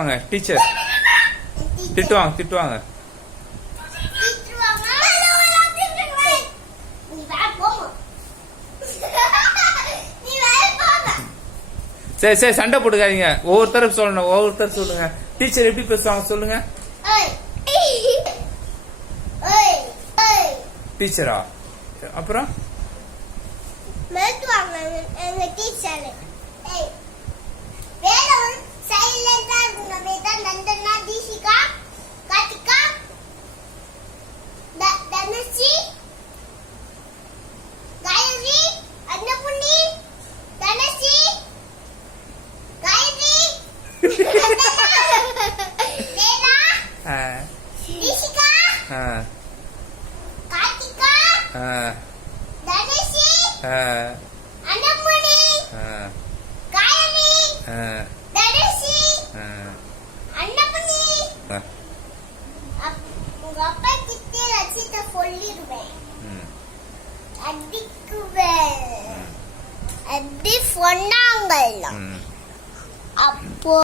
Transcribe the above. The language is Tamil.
வாங்க டீச்சர் திட்டுவாங்க திட்டுவாங்க. சரி சரி சண்டை போட்டுக்காதீங்க. ஒவ்வொருத்தரும் சொல்லணும். ஒவ்வொருத்தர் சொல்லுங்க. டீச்சர் எப்படி பேசுவாங்க சொல்லுங்க. டீச்சரா அப்புறம் அப்படி சொன்னாங்கல்ல அப்போ